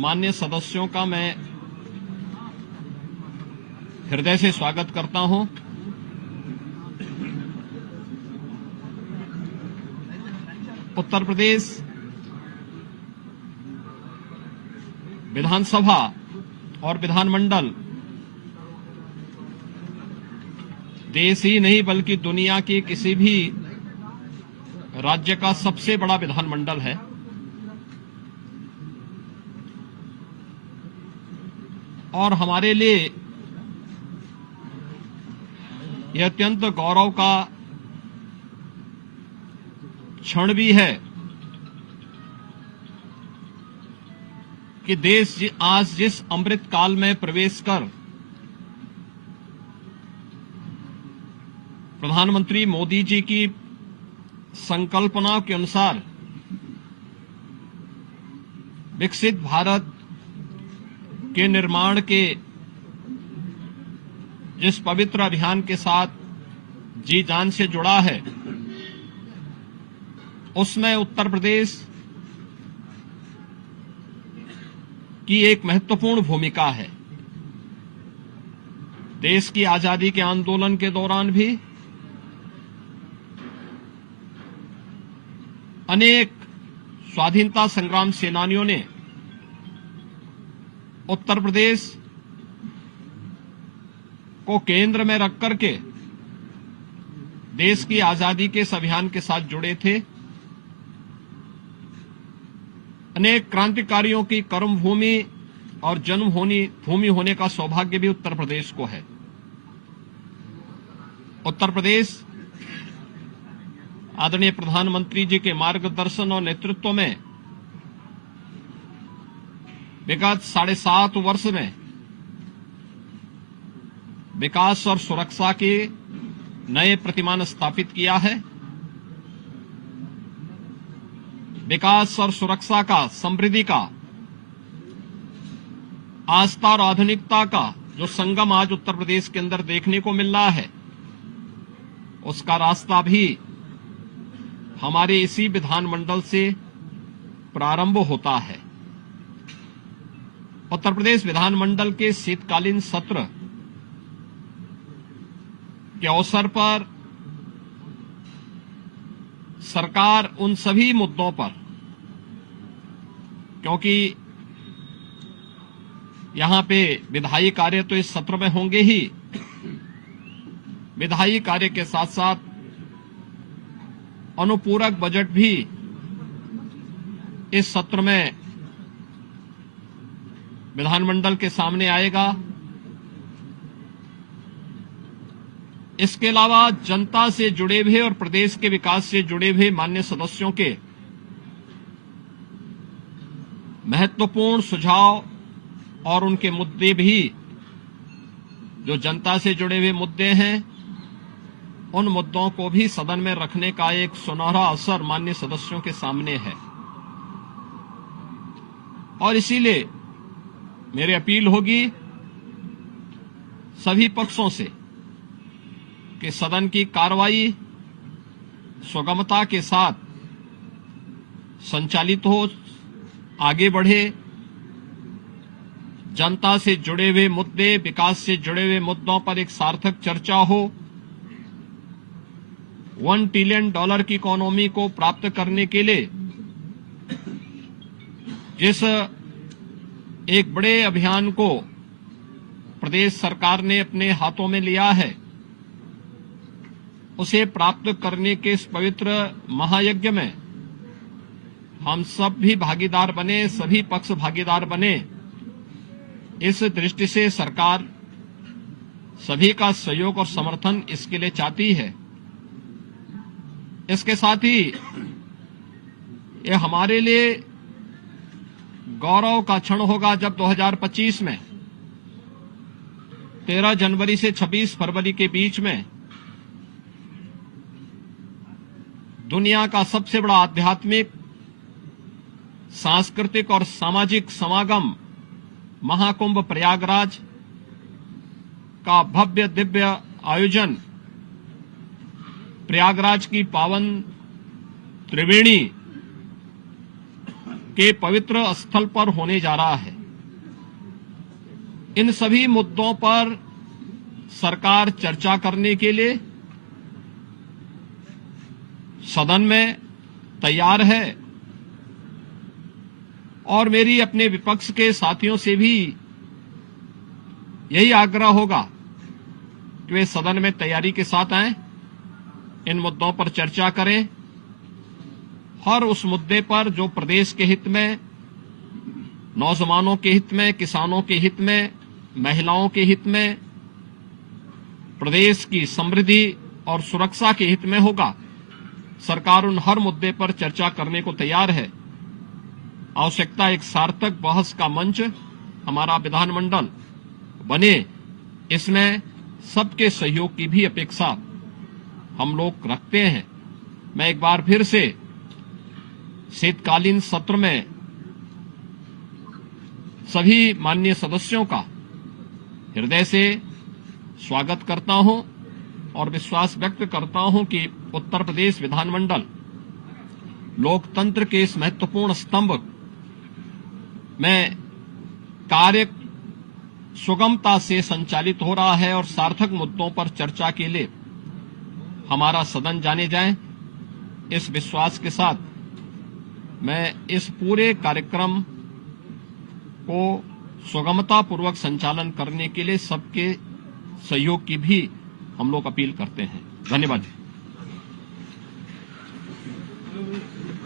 माननीय सदस्यों का मैं हृदय से स्वागत करता हूं। उत्तर प्रदेश विधानसभा और विधानमंडल देश ही नहीं बल्कि दुनिया के किसी भी राज्य का सबसे बड़ा विधानमंडल है। और हमारे लिए यह अत्यंत गौरव का क्षण भी है कि देश आज जिस अमृत काल में प्रवेश कर प्रधानमंत्री मोदी जी की संकल्पना के अनुसार विकसित भारत के निर्माण के जिस पवित्र अभियान के साथ जी जान से जुड़ा है, उसमें उत्तर प्रदेश की एक महत्वपूर्ण भूमिका है। देश की आजादी के आंदोलन के दौरान भी अनेक स्वाधीनता संग्राम सेनानियों ने उत्तर प्रदेश को केंद्र में रख करके देश की आजादी के इस अभियान के साथ जुड़े थे। अनेक क्रांतिकारियों की कर्मभूमि और जन्मभूमि होने का सौभाग्य भी उत्तर प्रदेश को है। उत्तर प्रदेश आदरणीय प्रधानमंत्री जी के मार्गदर्शन और नेतृत्व में विगत 7.5 वर्ष में विकास और सुरक्षा के नए प्रतिमान स्थापित किया है। विकास और सुरक्षा का, समृद्धि का, आस्था और आधुनिकता का जो संगम आज उत्तर प्रदेश के अंदर देखने को मिल रहा है, उसका रास्ता भी हमारे इसी विधानमंडल से प्रारंभ होता है। उत्तर प्रदेश विधानमंडल के शीतकालीन सत्र के अवसर पर सरकार उन सभी मुद्दों पर, क्योंकि यहां पे विधायी कार्य तो इस सत्र में होंगे ही, विधायी कार्य के साथ साथ अनुपूरक बजट भी इस सत्र में विधानमंडल के सामने आएगा। इसके अलावा जनता से जुड़े हुए और प्रदेश के विकास से जुड़े हुए माननीय सदस्यों के महत्वपूर्ण सुझाव और उनके मुद्दे भी, जो जनता से जुड़े हुए मुद्दे हैं, उन मुद्दों को भी सदन में रखने का एक सुनहरा अवसर माननीय सदस्यों के सामने है। और इसीलिए मेरी अपील होगी सभी पक्षों से कि सदन की कार्रवाई सुगमता के साथ संचालित हो, आगे बढ़े, जनता से जुड़े हुए मुद्दे, विकास से जुड़े हुए मुद्दों पर एक सार्थक चर्चा हो। $1 ट्रिलियन की इकोनॉमी को प्राप्त करने के लिए जिस एक बड़े अभियान को प्रदेश सरकार ने अपने हाथों में लिया है, उसे प्राप्त करने के इस पवित्र महायज्ञ में हम सब भी भागीदार बने, सभी पक्ष भागीदार बने। इस दृष्टि से सरकार सभी का सहयोग और समर्थन इसके लिए चाहती है। इसके साथ ही ये हमारे लिए गौरव का क्षण होगा जब 2025 में 13 जनवरी से 26 फरवरी के बीच में दुनिया का सबसे बड़ा आध्यात्मिक, सांस्कृतिक और सामाजिक समागम महाकुंभ प्रयागराज का भव्य दिव्य आयोजन प्रयागराज की पावन त्रिवेणी के पवित्र स्थल पर होने जा रहा है। इन सभी मुद्दों पर सरकार चर्चा करने के लिए सदन में तैयार है और मेरी अपने विपक्ष के साथियों से भी यही आग्रह होगा कि वे सदन में तैयारी के साथ आएं, इन मुद्दों पर चर्चा करें। हर उस मुद्दे पर जो प्रदेश के हित में, नौजवानों के हित में, किसानों के हित में, महिलाओं के हित में, प्रदेश की समृद्धि और सुरक्षा के हित में होगा, सरकार उन हर मुद्दे पर चर्चा करने को तैयार है। आवश्यकता एक सार्थक बहस का मंच हमारा विधानमंडल बने, इसमें सबके सहयोग की भी अपेक्षा हम लोग रखते हैं। मैं एक बार फिर से शीतकालीन सत्र में सभी माननीय सदस्यों का हृदय से स्वागत करता हूं और विश्वास व्यक्त करता हूं कि उत्तर प्रदेश विधानमंडल लोकतंत्र के इस महत्वपूर्ण स्तंभ में कार्य सुगमता से संचालित हो रहा है और सार्थक मुद्दों पर चर्चा के लिए हमारा सदन जाने जाए। इस विश्वास के साथ मैं इस पूरे कार्यक्रम को सुगमता पूर्वक संचालन करने के लिए सबके सहयोग की भी हम लोग अपील करते हैं। धन्यवाद।